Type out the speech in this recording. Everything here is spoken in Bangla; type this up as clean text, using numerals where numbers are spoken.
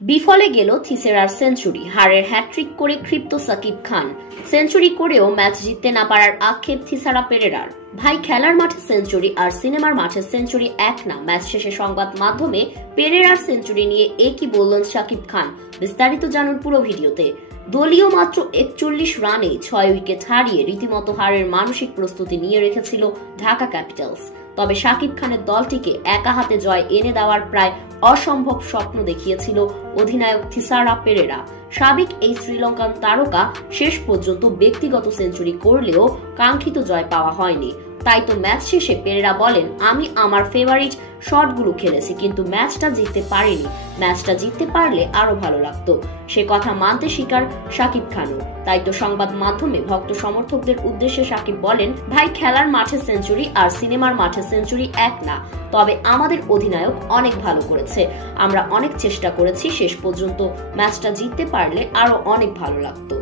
বিফলে গেল থিসেরার সেঞ্চুরি, হারের হ্যাট্রিক করে ক্ষিপ্ত সাকিব খান। সেঞ্চুরি করেও ম্যাচ জিততে না পারার আক্ষেপ থিসারা পেরেরার। ভাই, খেলার মাঠে সেঞ্চুরি আর সিনেমার মাঠে সেঞ্চুরি এক না। ম্যাচ শেষে সংবাদ মাধ্যমে পেরেরার সেঞ্চুরি নিয়ে একই বললেন সাকিব খান। বিস্তারিত জানুন পুরো ভিডিওতে। দলীয় মাত্র 41 রানে 6 উইকেট হারিয়ে রীতিমতো হারের মানসিক প্রস্তুতি নিয়ে রেখেছিল ঢাকা ক্যাপিটালস। তবে সাকিব খানের দলটিকে একা হাতে জয় এনে দেওয়ার প্রায় অসম্ভব স্বপ্ন দেখিয়েছিল অধিনায়ক থিসারা পেরেরা। সাবেক এই শ্রীলঙ্কান তারকা শেষ পর্যন্ত ব্যক্তিগত সেঞ্চুরি করলেও কাঙ্ক্ষিত জয় পাওয়া হয়নি। তাই তো ম্যাচ শেষে পেরেরা বলেন, আমি আমার ফেভারিট শটগুলো খেলেছি, কিন্তু ম্যাচটা জিততে পারিনি। ম্যাচটা জিততে পারলে আরো ভালো লাগতো। সে কথা মানতে স্বীকার সাকিব খানও। তাই তো সংবাদ মাধ্যমে ভক্ত সমর্থকদের উদ্দেশ্যে সাকিব বলেন, ভাই, খেলার মাঠে সেঞ্চুরি আর সিনেমার মাঠে সেঞ্চুরি এক না। তবে আমাদের অধিনায়ক অনেক ভালো করেছে। আমরা অনেক চেষ্টা করেছি, শেষ পর্যন্ত ম্যাচটা জিততে পারলে আরো অনেক ভালো লাগতো।